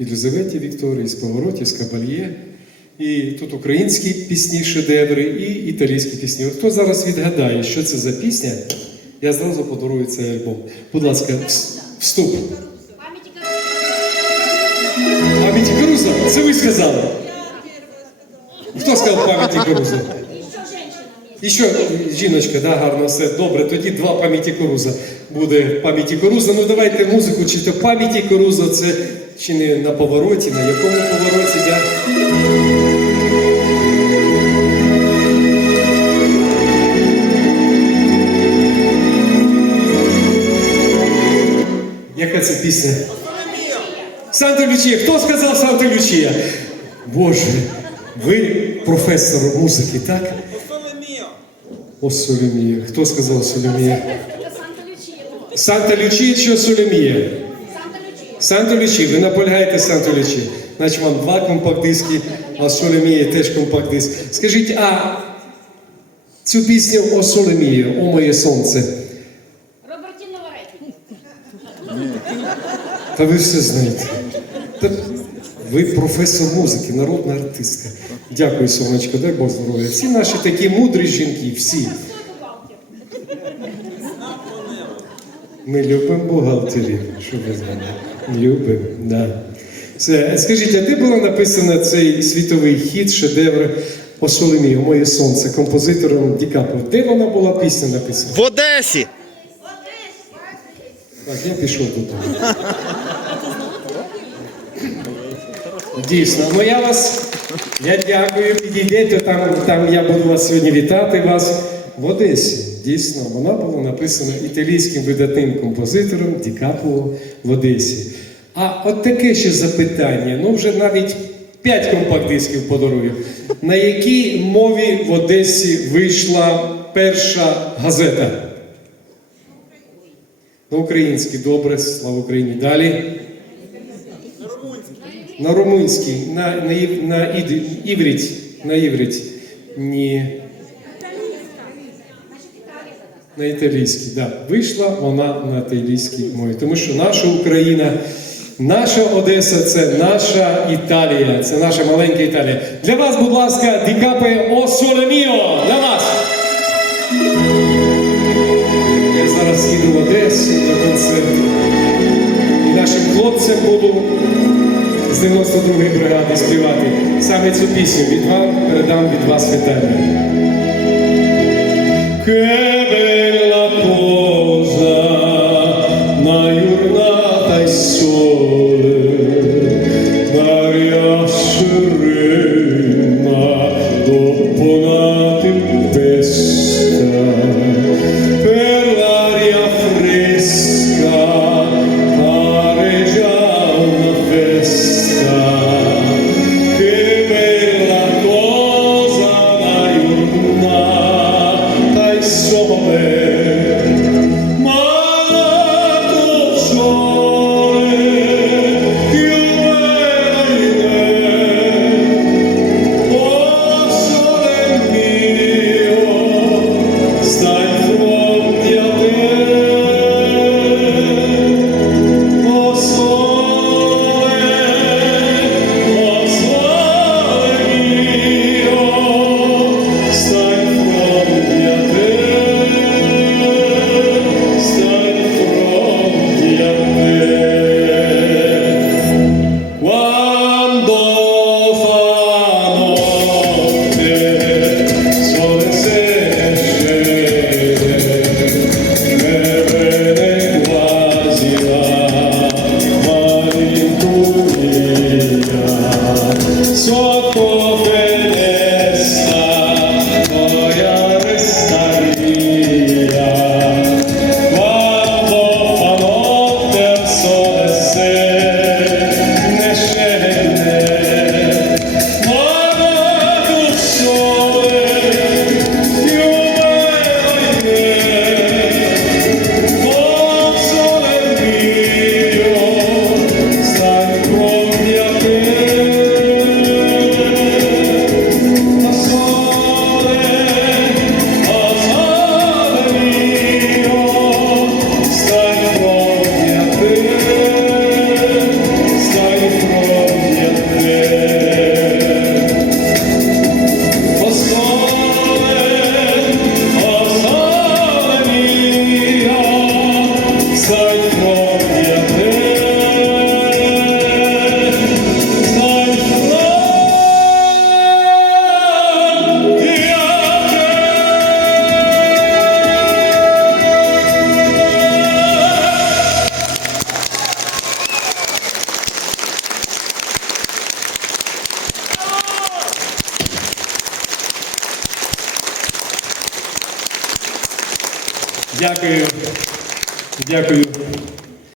Єлизаветі Вікторії, з Повороті, з Кабальє. І тут українські пісні, шедеври, і італійські пісні. От хто зараз відгадає, що це за пісня, я зразу подарую цей альбом. Будь ласка, вступ. Пам'яті Каруза, це ви сказали. Хто сказав пам'яті Каруза? І що, жіночка, да, гарно, все добре. Тоді два пам'яті Коруза буде пам'яті Коруза. Ну давайте музику, чи то пам'яті Коруза, це чи не на повороті, на якому повороті, да? Яка це пісня? Санта Лючія. Хто сказав Санта Лючія? Боже, ви професор музики, так? О, Соломія. Хто сказав Соломія? Санта. Лючія чи Соломія? Санта Лючія, ви наполягаєте Санта Лючія. Значить, вам два компакт-диски, а Соломія теж компакт-диск. Скажіть, а цю пісню О Соломія, О моє сонце. Робертино Вареті. Та ви все знаєте. Та ви професор музики, народна артистка. Дякую, сонечко, дай Бог здоров'я. Всі наші такі мудрі жінки, всі. Ми любимо бухгалтерів, що ви знаєте. Любимо, да. Все. Скажіть, а де було написано цей світовий хіт, шедевр «О Соломі, моє сонце, композитором Ді Капо? Де вона була пісня написана? В Одесі. Так, я пішов туди. Дійсно, ну я вас, я дякую, підійдете, там, там я буду вас сьогодні вітати вас в Одесі. Дійсно, вона була написана італійським видатним композитором Ді Капо в Одесі. А от таке ще запитання, ну вже навіть п'ять компакт-дисків подарую. На якій мові в Одесі вийшла перша газета? На українській, добре, слава Україні. Далі. На румунській, на, на, ів- на іді- на. Ні. На італійській, да. Вийшла вона на італійській мові. Тому що наша Україна, наша Одеса це наша Італія, це наша маленька Італія. Для вас, будь ласка, Дікапе О Для вас! Я зараз їду в Одесу на концерт. І нашим хлопцям буду з 92-ї бригади співати саме цю пісню. Від вам передам від вас вітання. Amen. Сокол. Дякую. Дякую.